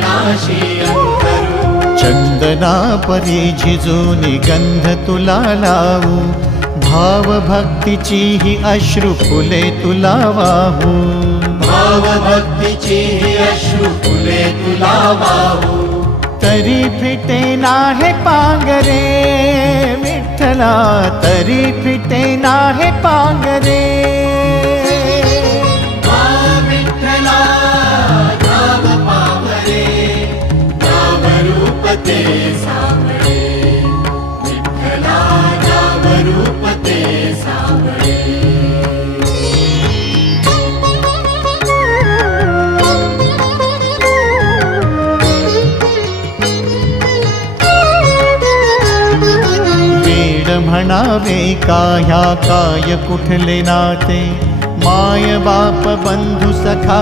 प्रेमाशी अंतरू। चंदना परी झिजूनी गंध तुला लावू, भाव भक्तीची ही अश्रु फुले तुला वाहू। भाव भक्तीची ही अश्रु फुले तुला वाहू। तरी फिटे नाहे पांगरे विठ्ठला, तरी फिटे नाहे पांगरे। विठ्ठला नाम पावरे, नाम रूप ते सावळे। विठ्ठला नाम रूप ते सावळे। म्हणावे काह्या काय कुठले नाते, माय बाप बंधू सखा